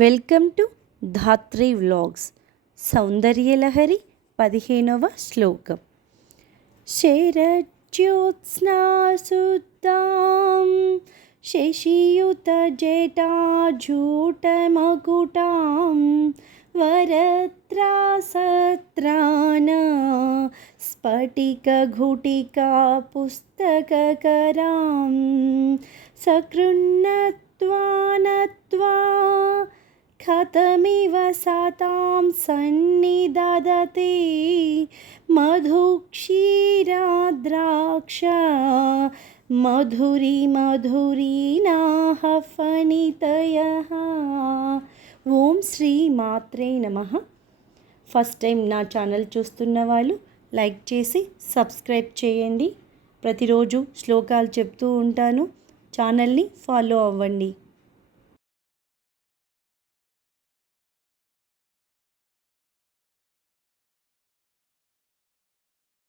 Welcome to Dhatri vlogs. Soundarya Lahari 15వ శ్లోకం. శరజ్యోత్స్నాసుద్దాం శశియుతజటాజూటమకుటాం వరత్రాసత్రాన స్ఫటికఘుటికా పుస్తకకరాం సకృన్నత్వా నత్వా కథమివ సతాం సన్నిదదతే మధుక్షీరాద్రాక్ష మధురీనాః ఫణితయః. ఓం శ్రీ మాత్రే నమః. ఫస్ట్ టైం నా ఛానల్ చూస్తున్న వాళ్ళు లైక్ చేసి సబ్స్క్రైబ్ చేయండి. ప్రతిరోజు శ్లోకాలు చెప్తూ ఉంటాను. ఛానల్ని ఫాలో అవ్వండి.